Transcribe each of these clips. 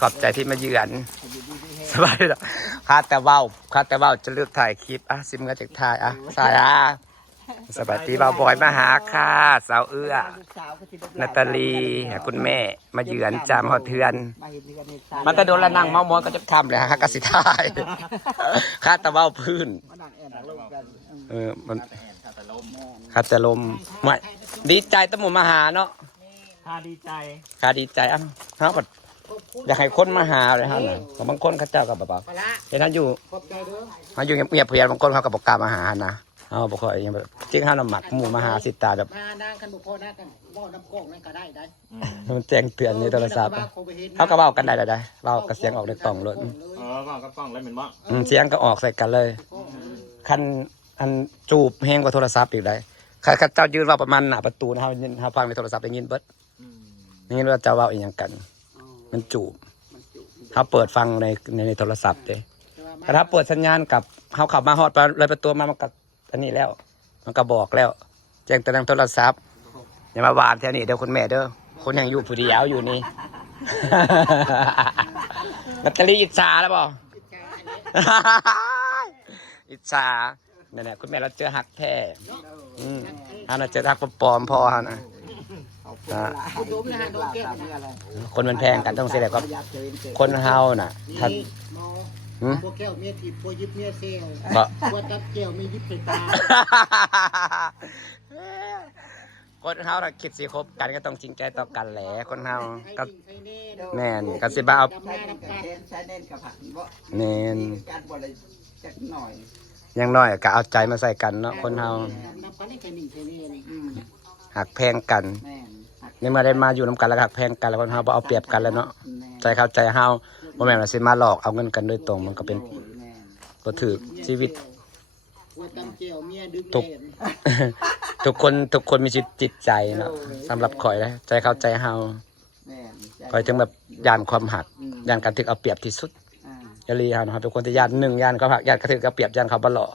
ขอบใจที่มาเยือนสบายดีข้าแต่เว้าจะเลือกถ่ายคลิปซิมเงินจากถ่ายสายสบายดีบ่าวบอยมาหาค่ะสาวเอื้อนาตาลีคุณแม่มาเยือนจามหอเทือนมันจะโดนละนั่งเมาม้อยก็จะคำเลยฮะกสิทายข้าแต่เว้าพื้นมันข้าแต่ลมไม่ดีใจตั้งหมู่มาหาเนาะข้าดีใจเขาก็อยากให้คนมาหาเลยฮะบางคนเขาเจ้ากับแบบเห็นท่านอยู่เขาอยู่เงียบเพียบางคนเขากับบอกกามาหานะเขาบอกว่าอย่างแบบจริงห้าน้ำหมักหมู่มาหาสิตาแบบมานั่งกันบุพอนั่งกันว่าน้ำกอกนั่นก็ได้มันแจ้งเตือนในโทรศัพท์เขาก็เว้ากันได้เว้ากับเสียงออกในกล่องรถเว้ากับกล่องเลยเหมือนว่าเสียงก็ออกใส่กันเลยคันอันจูบแห้งกว่าโทรศัพท์อีกได้ข้าเจ้ายืนว่าประมาณหน้าประตูนะเขาฟังในโทรศัพท์ได้ยินเบิดนี่ว่าเจ้าเว้าอีกอย่างกันมันจูบเขาเปิดฟังในโทรศัพท์เลยแต่ถ้าเปิดสัญญาณกับเขาขับมาฮอดไปเลยประตูมามันก็อันนี้แล้วมันก็บอกแล้วแจ้งแต่ทางโทรศัพท์อย่ามาหวานแถวนี้เดี๋ยวคุณแม่เด้อคนยังอยู่ผู้เดียวอยู่นี่นัตตาลีอิจฉาแล้วบ่อิจฉาเนี่ยคุณแม่เราเจอหักแท้เราเจอหักปลอมพอฮะนะคนมันแพงกันต้องเสียแหละครับคนเฮาน่ะท่านพวกแก้วเมียถีบพวกยิบเมียเซลพวกตัดแก้วมียิบใส่ตาคนเฮาถ้าคิดสิคบกันก็ต้องจริงใจต่อกันแหละคนเฮาก็แน่นก็สิบ่เอาแน่นยังน้อยก็เอาใจมาใส่กันเนาะคนเฮาหักแพงกันนี่มาได้มาอยู่น้ำกันแล้วหักแพงกันแล้วคนเฮาบ่เอาเปรียบกันแล้วเนาะใจเข้าใจเฮาบ่แม่นว่าสิมาหลอกเอาเงินกันโดยตรงมันก็เป็นบ่ถูกชีวิตทุกคนมีจิตใจเนาะสำหรับข่อยนะใจเข้าใจเฮาข่อยถึงแบบย่านความหักย่านการถึกเอาเปรียบที่สุดอย่าลีเฮาเนาะทุกคนที่ย่านหนึ่งย่านเขาหักย่านกระถึกเอาเปรียบย่านเขาบ่หลอก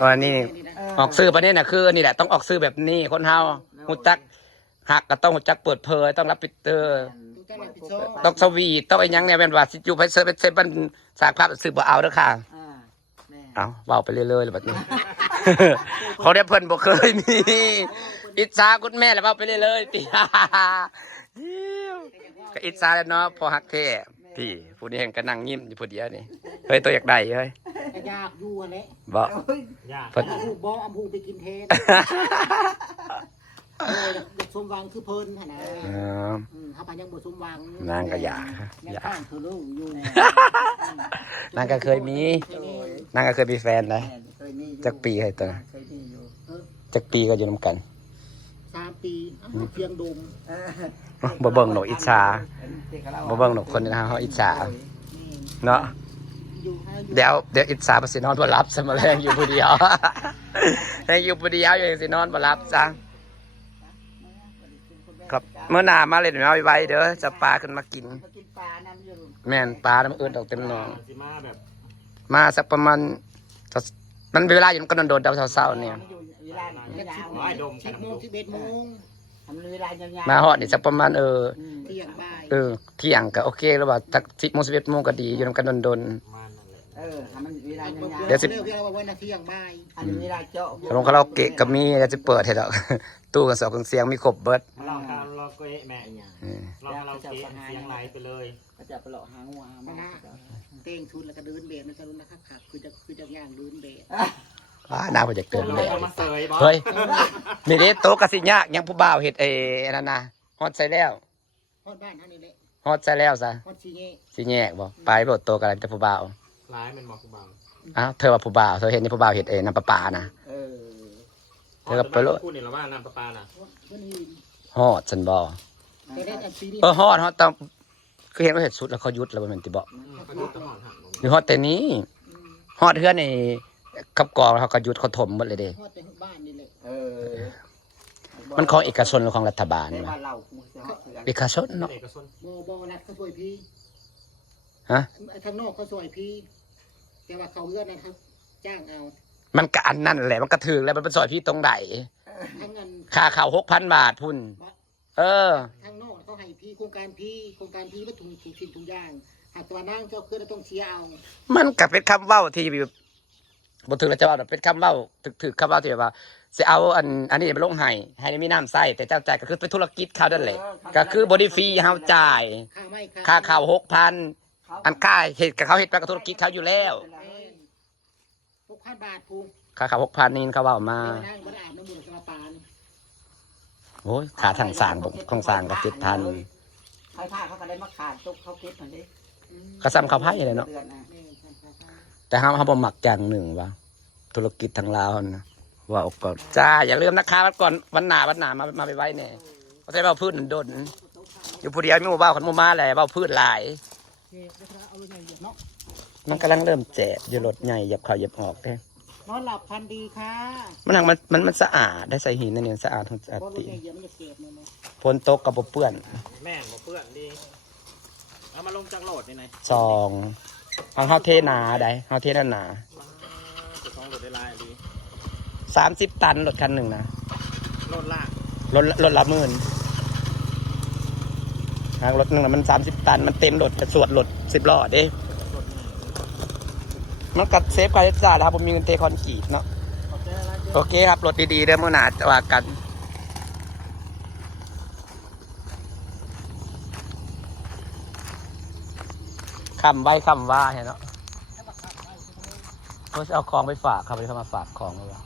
อันนี้ออกซื้อประเด็นน่ะคือนี่แหละต้องออกซื้อแบบนี้คนเฮาฮู้จักหักก็ต้องฮู้จักเปิดเผยต้องรับผิดต้องสวีต้องไอ้ยังเนี่ยเป็นว่าสิอยู่ไปเซอร์เป็นบันสากภาพซื้อบ่เอาเด้อค่ะเอาเบาไปเรื่อยๆเลยแบบนี้เขาได้เพิ่นบ่เคยมีอิจฉาคุณแม่แล้วเบาไปเรื่อยๆพี่ก็อิจฉาแล้วเนาะพอหักแท้พี่ผู้นี้เห็นก็นั่งยิ้มอยู่ผู้เดียวนี่เฮ้ยตัวอยากได้เฮ้ยอยากอยู่อะไรบ่เพิ่นบ่อำพูไปกินเทสเด็กสมวังคือเพิ่นนะถ้าไปยังบ่สมวังนางก็อยากคือลูกอยู่นางก็เคยมีนางก็เคยมีแฟนนะจักปีให้ตัวจักปีก็อยู่นำกัน3 ปีเพียงดมบ่เบิ่งหนกอิจฉาบ่เบิ่งหนกคนนะเขาอิจฉาเนาะเดี๋ยวอิจฉาไปสินอนบ่หลับซะมาแรงอยู่ผู้เดียวแรงอยู่ผู้เดียวอยู่สินอนบ่หลับซะครับเมื่อหนามาเลยเดี๋ยวเอาไว้เด้อจะปลาขึ้นมากินแม่นปลาน้ำอื่นออกเต็มหนองมาสักประมาณมันเวลาอยู่กันโดนดาวเศร้าๆเนี่ย10 โมง 11 โมงมาฮอดนี่สักประมาณเที่ยงก็โอเคแล้วว่าสัก10 โมง 11 โมงก็ดีอยู่กันโดนเดี๋ยว10ลงคาราโอเกะก็มีเดี๋ยวจะเปิดให้ดอกตู้กัน2 เครื่องเสียงมีครบเบิดลองคาราโอเกะแม่ลองคาราโอเกะเสียงไหลไปเลยก็จะไปหลอกหางัวมาเต้งชุดแล้วก็เดินเบะมันจะรุนนะครับขาดคือจะย่างเดินเบะน่าพอจะเกินเลยเฮ้ยมีเด้โต๊ะกะสิยากยังผู้บ่าวเฮ็ดนั่นนะฮอดใส่แล้วฮอดบ้านเฮานี่แหละฮอดใส่แล้วซะฮอดสิแยกบ่ไปบ่โตกันแต่ผู้บ่าวหลายแม่นบ่ผู้บ่าวอ้าวเธอว่าผู้บ่าวเธอเห็นนี่ผู้บ่าวเฮ็ดน้ำประปานะเธอก็ไปโลดพูดนี่ล่ะว่าน้ำประปาน่ะฮอดซั่นบ่ฮอดต้องคือเห็นว่าเฮ็ดสุดแล้วเขาหยุดแล้วบ่แม่นติบ่อยู่ฮอดแต่นี้ฮอดเฮือนนี่กับกองเขาก็หยุดเขาถมหมดเลยเด้มันของเอกชนหรือของรัฐบาลวะเอกชนเนาะบ่รัฐเขาช่วยพี่ฮะทางนอกเขาช่วยพี่แต่ว่าเขาเฮือนนะครับจ้างเอามันก็อันนั่นแหละมันก็ถึงแล้วมันเป็นซอยพี่ตรงไหนค่าข้าว 6,000 บาทพุ่นทางนอกเขา ให้พี่โครงการพี่วัตถุถูกสิ่งทุกอย่างหากตัวนั่งเจ้าคือต้องเสียเอา มันก็เป็นคำเว้าที่บ่ถึงแล้วจะว่าเป็นคำเว้าถึกคำเว้าที่แบบว่าสิเอาอันนี้ไปลงให้มีน้ำใส่แต่เจ้าจ่ายก็คือเป็นธุรกิจเขานั่นแหละก็คือบริฟรีเฮาจ่ายค่าข้าว6,000อันค่าเฮ็ดกับเขาเฮ็ดไปกับธุรกิจเขาอยู่แล้ว 6,000 บาทภูมิ ค่าข้าว6,000นี่เขาเว้ามา นั่งบ่ได้อาบน้ำมือสมาปาน โอ้ยค่าทางสร้างของสร้างก็7,000 ใครท่าเขาก็ได้มาขาดตุกเขาคิดเหมือนดิ ก็ซ้ำเขาไผเลยเนาะ ดือนะ แต่เฮาบ่มักอย่างหนึ่งว่าธุรกิจทางลาวนะว่าออกก่อนจ้าอย่าลืมนะคะก่อนวันหน้ามาไปไว้แน่เพราะแต่เว้าพื้นดนอยู่ผู้เดียวมีหมู่บ้านคนหมู่มาแหละเว้าพื้นหลาย เอาเลยเหยียบเนาะ มันกำลังเริ่มแจะอยู่รถใหญ่เหยียบเข้าเหยียบออกเด้ นอนหลับพันดีค่ะ มันสะอาดได้ใส่หินนั่นเองสะอาดทั้งสะอาด เพราะรถ ติ เหยียบมันจะเก็บเลยนะ ฝนตกกับบ่เปื้อน แม่งบ่เปื้อนดีเอามาลงจากโหลดนี่ไหน ซองเอาเฮาเทหนาได้เฮาเทหนา จะต้องโหลดได้ลายดี 30 ตันรถคันหนึ่งนะ โหลดล่าง รถละหมื่นทางรถหนึ่งน่ะมัน30 ตันมันเต็มรถจะสวดรถ10 ล้อเด้ โหลดง่าย มันกัดเซฟการรักษานะครับผมมีเงินเทคอนกรีตเนาะ ขอบใจอะไรเจ้า โอเคครับรถดีๆเด้อมื้อหน้าจะว่ากันคำไว้คำว่าเนาะเขาจะเอาของไปฝากครับเขามาฝากของไว้ว่า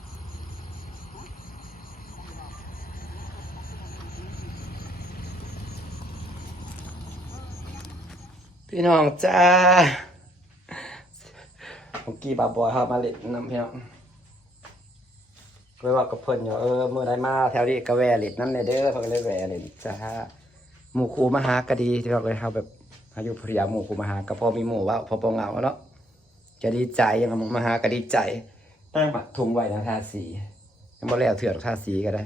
พี่น้องจ้าเมื่อกี้บาบอยเขามาเล่นน้ำพี่น้องไปว่ากับเพิ่นอยู่เมื่อไรมาแถวนี้ก็แวะเล่นน้ำในเด้อเขาก็เลยแวะเล่นจ้าหมู่ครูมาหากะดีที่เราไปเขาแบบอายุพริยาหมู่ครูมาหาก็พอมีหมู่ว่าพอปองเหงาเนาะจะดีใจยังมาหาก็ดีใจตั้งปักทุงไว้นะทาสียังบ่แล้วเถื่อนทาสีก็ได้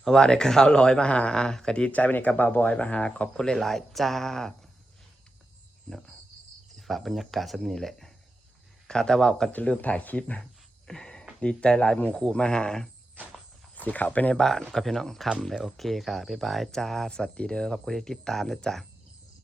เพราะว่าได้ข่าวลอยมาหาก็ดีใจไปในกับบาบอยมาหาขอบคุณหลายๆจ้าเนาะสิฝากบรรยากาศสักนี้แหละคาตาว่าวก็จะลืมถ่ายคลิป ดีใจหลายหมู่ครูมาหาสิเขาไปในบ้านกับพี่น้องคำเลยโอเคค่ะบ๊ายบายจ้าสวัสดีเด้อขอบคุณที่ติดตามนะจ้า